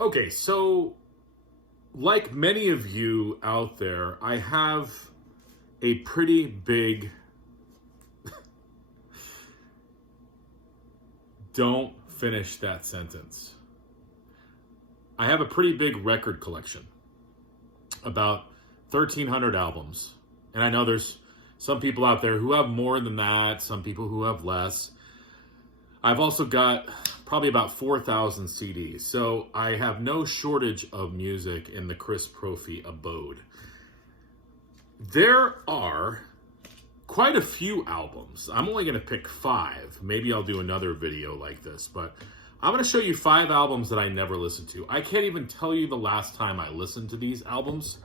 Okay, so like many of you out there, I have a pretty big don't finish that sentence. I have a pretty big record collection, about 1,300 albums. And I know there's some people out there who have more than that, some people who have less. I've also got probably about 4,000 CDs. So I have no shortage of music in the Chris Prophy abode. There are quite a few albums. I'm only going to pick 5. Maybe I'll do another video like this, but I'm going to show you 5 albums that I never listened to. I can't even tell you the last time I listened to these albums.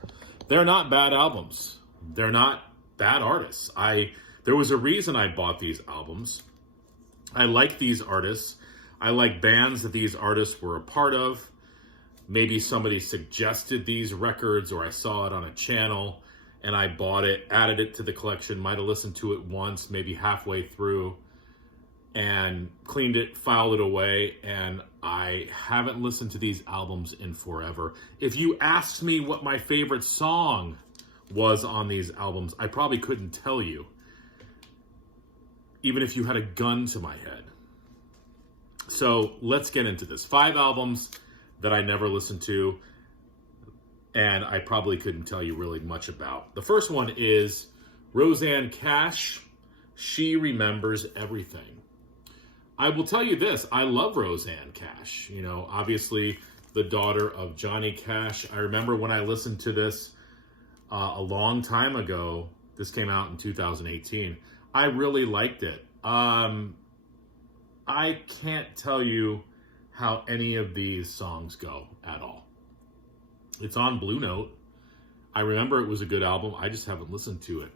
They're not bad albums. They're not bad artists. There was a reason I bought these albums. I like these artists. I like bands that these artists were a part of. Maybe somebody suggested these records or I saw it on a channel and I bought it, added it to the collection, might have listened to it once, maybe halfway through, and cleaned it, filed it away, and I haven't listened to these albums in forever. If you asked me what my favorite song was on these albums, I probably couldn't tell you, even if you had a gun to my head. So let's get into this. 5 albums that I never listened to, and I probably couldn't tell you really much about. The first one is Rosanne Cash, She Remembers Everything. I will tell you this, I love Rosanne Cash. You know, obviously the daughter of Johnny Cash. I remember when I listened to this a long time ago. This came out in 2018. I really liked it. I can't tell you how any of these songs go at all. It's on Blue Note. I remember it was a good album. I just haven't listened to it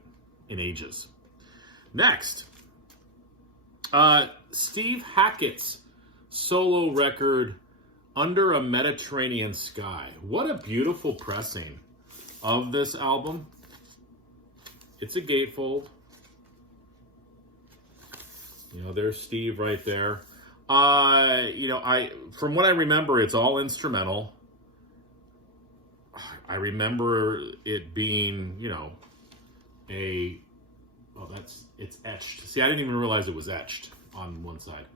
in ages. Next, Steve Hackett's solo record, Under a Mediterranean Sky. What a beautiful pressing of this album. It's a gatefold. You know, there's Steve right there. From what I remember, it's all instrumental. I remember it being, it's etched. See, I didn't even realize it was etched on one side.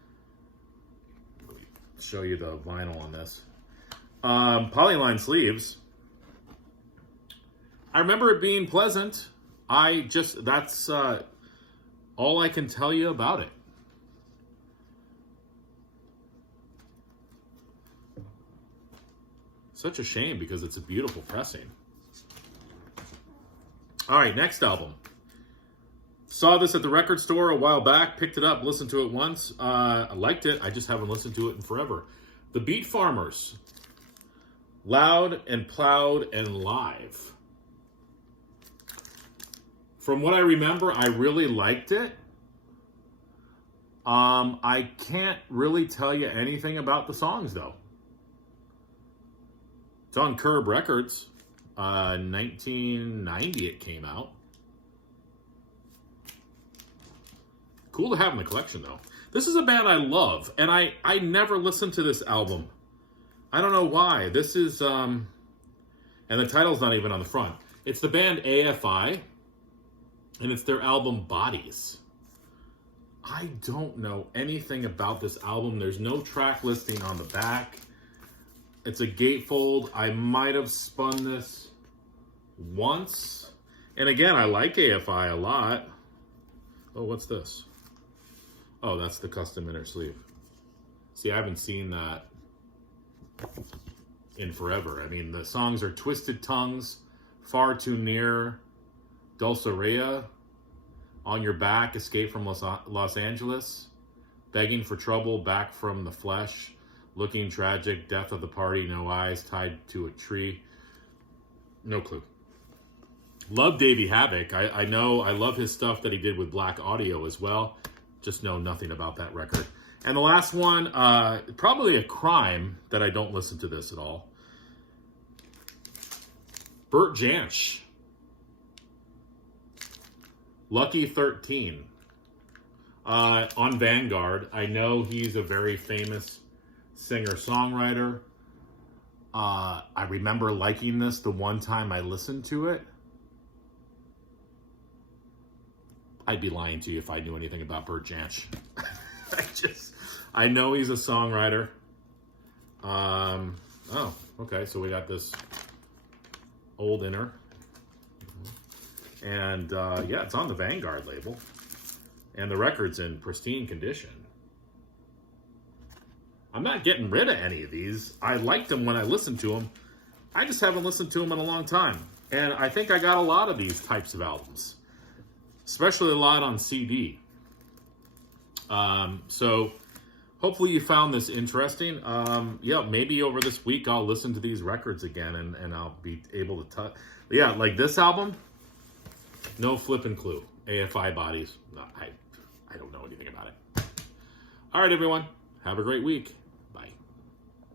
Let me show you the vinyl on this. Polyline sleeves. I remember it being pleasant. That's all I can tell you about it. Such a shame because it's a beautiful pressing. All right, next album. Saw this at the record store a while back, picked it up, listened to it once. I liked it. I just haven't listened to it in forever. The Beat Farmers. Loud and Plowed and Live. From what I remember, I really liked it. I can't really tell you anything about the songs, though. It's on Curb Records. 1990 it came out. Cool to have in the collection, though. This is a band I love, and I never listened to this album. I don't know why. This is, and the title's not even on the front. It's the band AFI, and it's their album Bodies. I don't know anything about this album. There's no track listing on the back. It's a gatefold. I might have spun this once. And again, I like AFI a lot. Oh, what's this? Oh, that's the custom inner sleeve. See, I haven't seen that in forever. I mean, the songs are Twisted Tongues, Far Too Near, Dulcinea, On Your Back, Escape from Los Angeles, Begging for Trouble, Back from the Flesh, Looking Tragic, Death of the Party, No Eyes, Tied to a Tree. No clue. Love Davey Havok. I know, I love his stuff that he did with Black Audio as well. Just know nothing about that record. And the last one, probably a crime that I don't listen to this at all. Bert Jansch. Lucky 13. On Vanguard. I know he's a very famous singer-songwriter. I remember liking this the one time I listened to it. I'd be lying to you if I knew anything about Bert Jansch. I know he's a songwriter. Oh, okay, so we got this old inner. And yeah, it's on the Vanguard label. And the record's in pristine condition. I'm not getting rid of any of these. I liked them when I listened to them. I just haven't listened to them in a long time. And I think I got a lot of these types of albums, especially a lot on CD. So hopefully you found this interesting. Yeah, maybe over this week I'll listen to these records again and I'll be able to touch. Yeah, like this album, no flipping clue. AFI Bodies, no, I don't know anything about it. All right, everyone, have a great week.